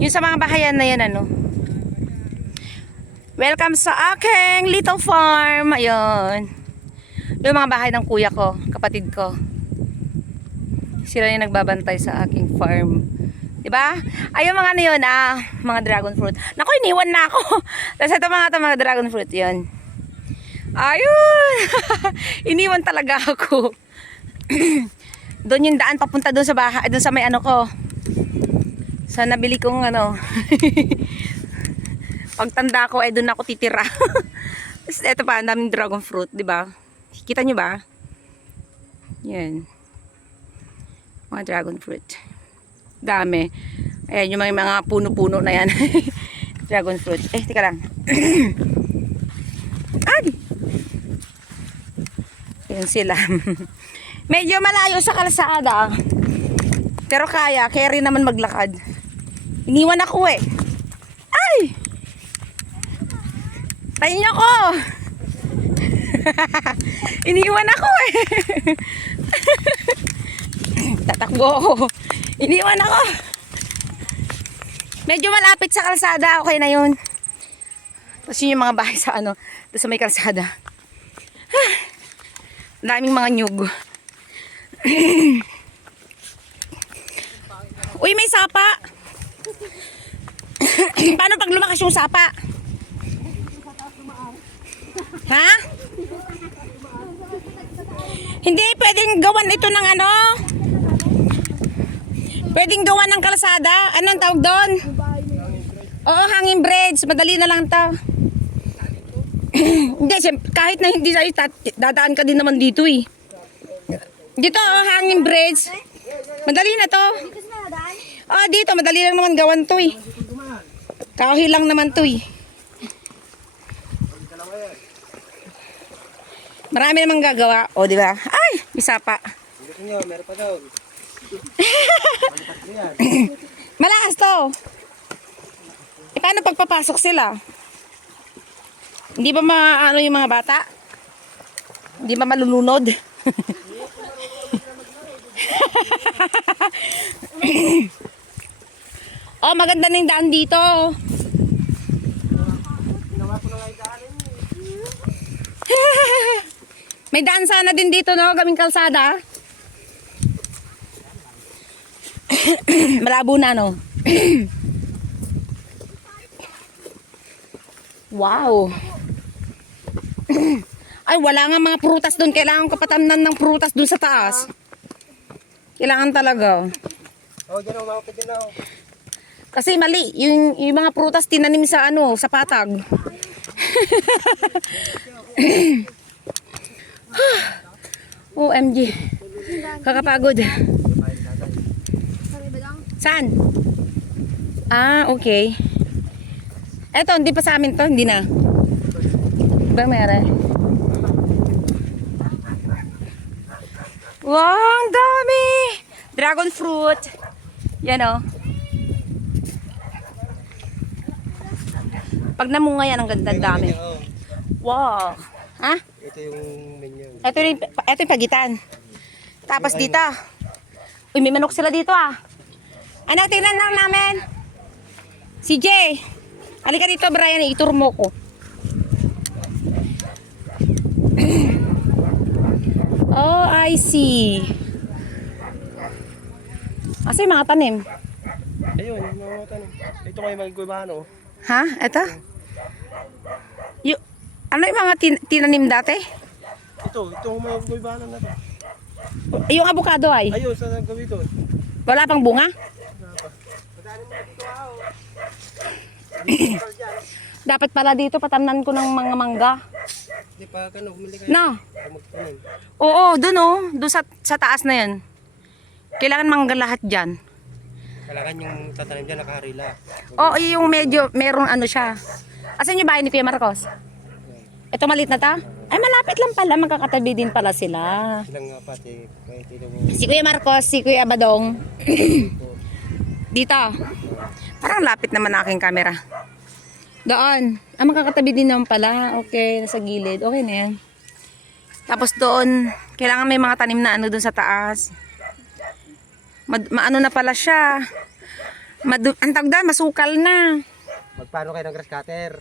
Yung sa mga bahayan na yan, ano. Welcome sa aking little farm. Ayun. Yung mga bahay ng kuya ko, kapatid ko. Sila yung nagbabantay sa aking farm. Diba? Ayun mga ano yun, mga dragon fruit. Naku, iniwan na ako. Tapos ito mga dragon fruit, yun. Ayun. Iniwan talaga ako. Doon yung daan papunta doon sa bahay, doon sa may ano ko. Sa nabili kong ano. Pagtanda ko ay doon ako titira. Ito pa, ang daming dragon fruit, 'di ba? Kita nyo ba? Yan. Mga dragon fruit. Dami. Ayan yung mga puno-puno na yan. Dragon fruit. Tika lang. Ay! Yan sila. Medyo malayo sa kalsada. Pero kaya rin naman maglakad. Iniwan ako eh. Ay! Tayo niyo ko! Iniwan ako eh. Tatakbo ako. Iniwan ako. Medyo malapit sa kalsada. Okay na yun. Tapos yun yung mga bahay sa ano. Tapos sa may kalsada. Daming mga nyug. Uy, may sapa. Paano pag lumakas yung sapa? Ha? Hindi, pwedeng gawan ito ng ano? Pwedeng gawan ng kalsada. Anong tawag doon? Oo, hanging bridge. Madali na lang to. Hindi, kahit na hindi sa'yo, dadaan ka din naman dito eh. Dito, hanging bridge. Madali na to. Dito, madali lang naman gawan to eh. Kahoy lang naman to eh. Marami namang gagawa. O, di ba? Ay, isa pa. Meron pa daw. Malakas to. Paano pagpapasok sila? Hindi ba maano yung mga bata? Hindi ba malulunod? Oh, maganda na yung daan dito. May daan sana din dito, no? Kaming kalsada. Malabo na, no? Wow. Ay, wala nga mga prutas doon. Kailangan ko patamnan ng prutas doon sa taas. Kailangan talaga. Dyan ako, makapit din ako. Kasi mali, yung mga prutas tinanim sa ano, sa patag. OMG. Kakapagod. Saan? Okay. Eto, hindi pa sa amin to, hindi na. Ba mayroon? Wow, ang dami! Dragon fruit. Yan o. Pag namunga yan, ang ganda, dami. Wow. Ha? Ito yung menu. Ito yung pagitan. Tapos dito. Uy, may manok sila dito ah. Anak, tingnan lang namin. Si Jay. Halika dito, Brian. Itur mo ko. Oh, I see. Kasi mga tanim. Ayun, mga tanim. Ito kayo magkubahan oh. Ha? Ito? Ano yung mga tinanim dati? Itong may kubahan na to. Yung avocado ay? Ayun, saan gawin ito? Wala pang bunga? Dapat pala dito patamnan ko ng mga mangga. Hindi pa kano, humili kayo. No. Oo, dun oh. Dun sa taas na yan. Kailangan mangga lahat dyan. Kailangan yung tatanim dyan nakaharila. Oo, yung medyo, merong ano siya. Asan yung bahay ni Kuya Marcos? Ito maliit na ta? Ay, malapit lang pala. Magkakatabi din pala sila. Silang nga pati. Si Kuya Marcos, si Kuya Badong. Dito. Parang lapit naman ang aking camera. Doon. Magkakatabi din naman pala. Okay, nasa gilid. Okay na yan. Tapos doon, kailangan may mga tanim na ano doon sa taas. Maano na pala siya. Ang tawag doon, masukal na. Magpaano kayo ng grass cutter?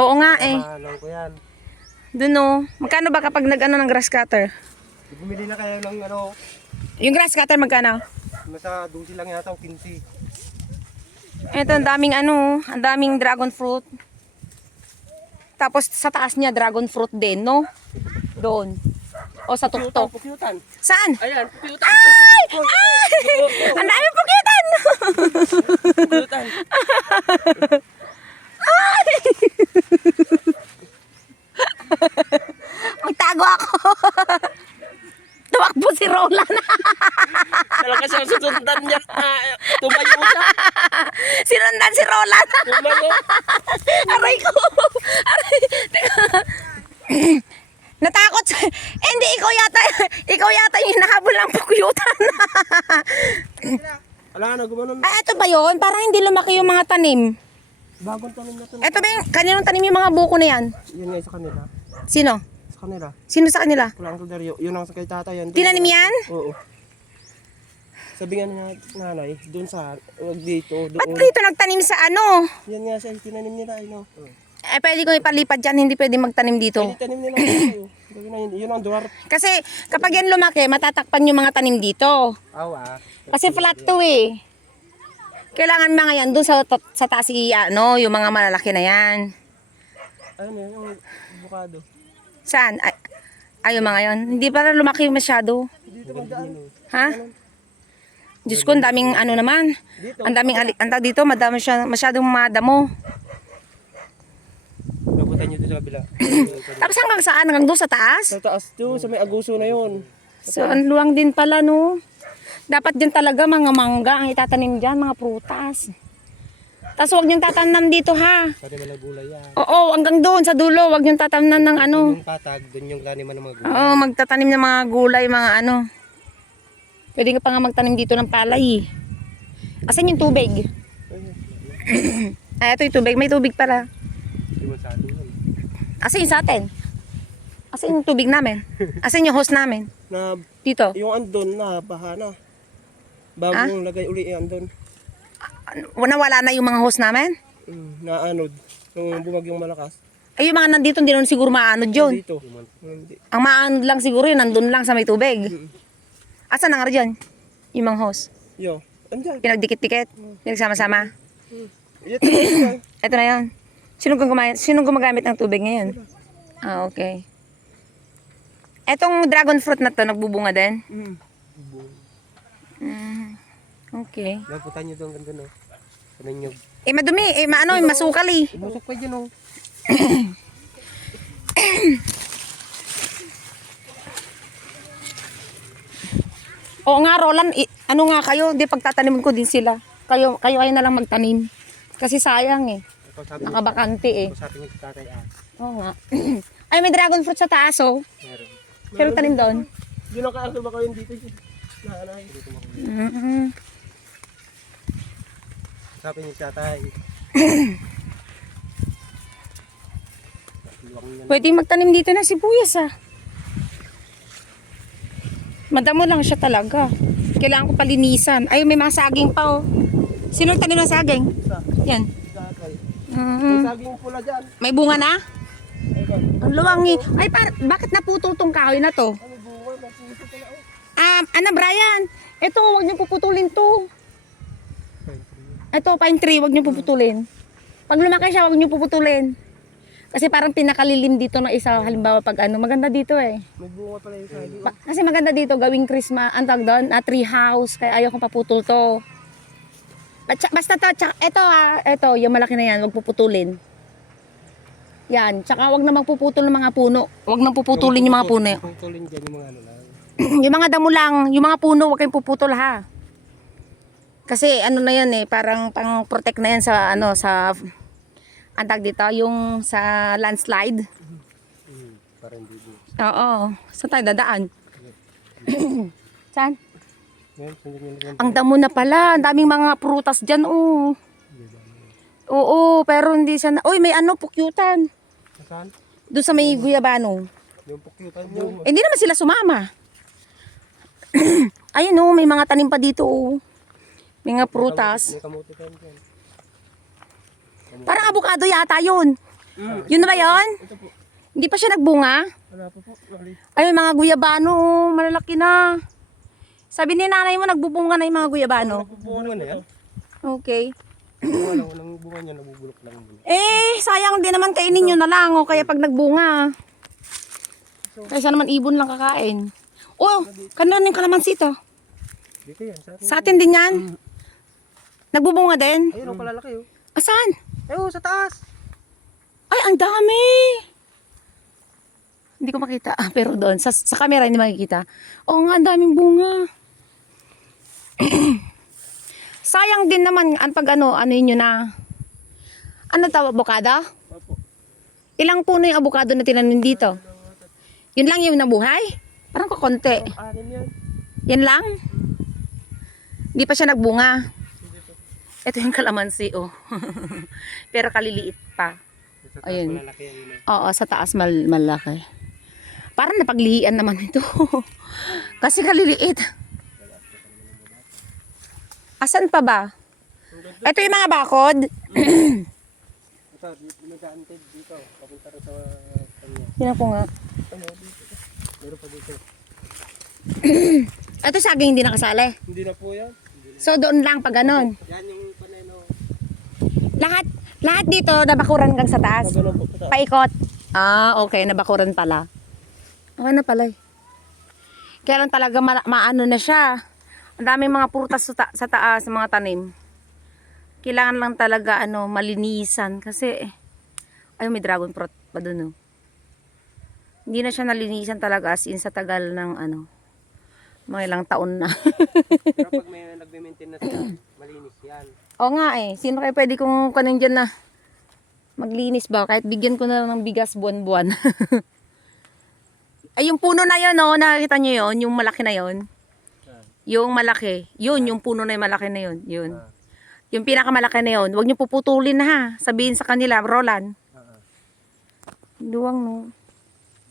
Oo nga eh. Alam ko yan. Doon oh. Magkano ba kapag nag-ano ng grass cutter? Bumili na kayo ng ano, Yung grass cutter magkano? nasa 12 lang yata o 15. Ito, ang daming ano, ang daming dragon fruit. Tapos sa taas niya, dragon fruit din, no? Doon. O sa tuktok. Pukyutan. Saan? Ayan, pukyutan. Ay! Ay! Ang daming pukyutan! Pukyutan. Magtago ako. Tumakbo si Roland. Talaga siya susundan niya. Tumayo siya. Sinundan si Roland. Tumayo. Aray ko. Aray. Natakot. Hindi, ikaw yata yung hinahabol ng pukyutan. Wala na, gumanon. Ay, ito ba yun? Parang hindi lumaki yung mga tanim. Bagong tanim na to. Ito ba yung, kaninong tanim yung mga buko na yan? Yun nga sa kanila. Sino? Sa kanila. Sino sa kanila? Wala Uncle Dario. Yun ang sa kay tata yan. Tinanim yan? Oo. Sabi nga na nanay, doon sa, huwag dito, Ba't doon. dito nagtanim sa ano? Yan nga siya, tinanim nila, ay no. Eh, pwede kong ipalipat dyan, hindi pwede magtanim dito. Pwede tanim nila. Gawin na yun ang dwarf. Kasi kapag yan lumaki, matatakpan yung mga tanim dito. Awa. Kasi flat to eh. Kailangan mga yan doon sa taas ano, yung mga malalaki na yan. Ano yun, yung bukado. Saan? Ay, yung mga yon. Hindi para lumaki masyado. Dito magdaan. Ha? Diyos ko, ang daming ano naman. Dito. Ang daming antag dito, madami siya, masyadong madamo. Nabutan nyo doon sa kabila. Tapos hanggang saan? Hanggang doon sa taas? Sa taas doon, sa may aguso na yun. So, ang luwang din pala, no? Dapat dyan talaga mga mangga ang itatanim dyan, mga prutas. Tapos huwag niyong tatamnan dito, ha? Pwede wala gulay yan. Oo, hanggang doon sa dulo. Huwag niyong tatamnan ng ano. Yung patag, doon yung taniman ng mga gulay. Oo, magtatanim ng mga gulay, mga ano. Pwede ka pa nga magtanim dito ng palay. Asan yung tubig? Ay, ito yung tubig. May tubig pala. Hindi man sa atin yun. Asan yung sa atin? Asan yung tubig namin? Asan yung hose namin? Na, Dito. yung andon na, baha na. Bagong lagay uli yung andon. Nawala na yung mga hose namin? Na anod. Nung bumagyong malakas. Ay, yung mga nandito, hindi naman siguro maanod yun. Dito. Hindi. Ang maanod lang siguro yun, nandun lang sa may tubig. Asan na nga dyan? Yung mga hose. Yo, andyan. Pinagdikit-dikit? Pinagsama-sama? Ito na. Ito na yun. Sino gumagamit ng tubig ngayon? Ah, okay. Etong dragon fruit na to, nagbubunga din? Okay. Naputan nyo doon ganda no. Ano nyo? Eh, madumi. Eh, masukal eh. Umusok pa dyan oh. Oo nga, Roland, ano nga kayo? Di pagtatanimin ko din sila. Kayo na lang magtanim. Kasi sayang eh. Nakabakante eh. Sabi niya sa tatay Oo nga. Ay, may dragon fruit sa taas oh. Meron. Pero tanim doon. Yun ang kaangkol ba kayo dito? Naanay. Dito mo. Sabi niya sa tatay. Pwede magtanim dito ng sibuyas ah. Madamo lang siya talaga. Kailangan ko palinisan. Ay, may mga saging pa oh. Sino tanim ng saging? Yan. Tatay. Mhm. May saging pula dyan. May bunga na? Ayun. Ang luwangi. Ay, bakit naputol tong kahoy na to? Ano bunga? Nagpuso pala oh. Ano, Brian? Ito, huwag niyo puputulin to. Ito, pine tree, huwag niyo puputulin. Pag lumaki siya, huwag niyo puputulin. Kasi parang pinakalilim dito ng isa, halimbawa pag ano, maganda dito eh. May bunga pala yung saging. Kasi maganda dito, gawing Christmas, ang tawag doon, tree house, kaya ayaw kong paputol to. Basta to, ito, yung malaki na yan, huwag puputulin. Yan, tsaka huwag na magpuputol ng mga puno. Huwag nang puputulin yung mga puno. Puputulin dyan yung mga ano lang. Yung mga damo lang, yung mga puno, huwag kayong puputol ha. Kasi ano na yan eh, parang pang-protect na yan sa ano, sa antag dito, yung sa landslide. Parang hindi. Oo, saan tayo dadaan? Saan? Ngayon, Ang damo na pala, ang daming mga prutas dyan oh. Oo, pero hindi siya na, uy may ano, pukyutan. saan? Doon sa may guyabano. Yung pukyutan yung... Hindi naman sila sumama. Ayun oh, may mga tanim pa dito oh. Mga prutas. May kamote tayo dyan. Parang avocado yata yun. Yun na ba yun? Ito po. Hindi pa siya nagbunga? Wala pa po. Mali. Ay, mga guyabano, oh, malalaki na. Sabi ni nanay mo, nagbubunga na yung mga guyabano. Bunga na yan. Okay. Bunga lang. Walang bunga niya. Nabubulok lang. Eh, sayang din naman kainin nyo na lang, oh, kaya pag nagbunga. Kaysa naman ibon lang kakain. Oh, kanon yung kalamansi to. Dito yan. Sa atin din yan. Nagbubunga din. Ayun, ang palalaki oh. Asan? Ayun, sa taas. Ay, ang dami. Hindi ko makita. Ah, pero doon, sa camera hindi makikita. Oo nga, ang daming bunga. Sayang din naman ang pag ano yun na. Ano tawag, avocado? Opo. Ilang puno yung avocado na tinanim dito? Yun lang yung nabuhay? Parang kakonti. Anin yan. Yan lang? Hindi pa siya nagbunga. Hindi po. Ito yung kalamansi, oh. Pero kaliliit pa. Sa taas Ayun. malalaki yan. Oo, sa taas malaki. Parang napaglihian naman ito. Kasi kaliliit. Asan pa ba? Ito yung mga bakod. Ito, dito. Dito. Papunta rin sa kanya. Tingnan ko nga. Ano, dito. Meron pa dito. Ito saging hindi nakasali. Hindi na po yan. So doon lang pag ganon. Yan yung paneno. Lahat dito nabakuran kang sa taas. Pag ganun po. Ito. Paikot. Ah, okay, nabakuran pala. Ano pala eh. Kaya lang talaga maano na siya. Ang daming mga prutas sa taas, mga tanim. Kailangan lang talaga malinisan kasi ay may dragon fruit pa doon, oh. Hindi na siya nalinisan talaga as in sa tagal ng mga ilang taon na. Pero pag may nagme-maintain na siya, malinis yan. Oo nga eh. Sino kayo pwede kong kanin dyan na maglinis ba? Kahit bigyan ko na lang ng bigas buwan-buwan. Ay, yung puno na yun, oh, nakikita nyo yun, yung malaki na yun. Yung malaki, yun, yung puno na yung malaki na yun. Yun. Yung pinakamalaki na yun, huwag nyo puputulin na ha. Sabihin sa kanila, Roland. Luwang no.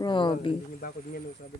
Grabe. Yung bakod niya, no, sabi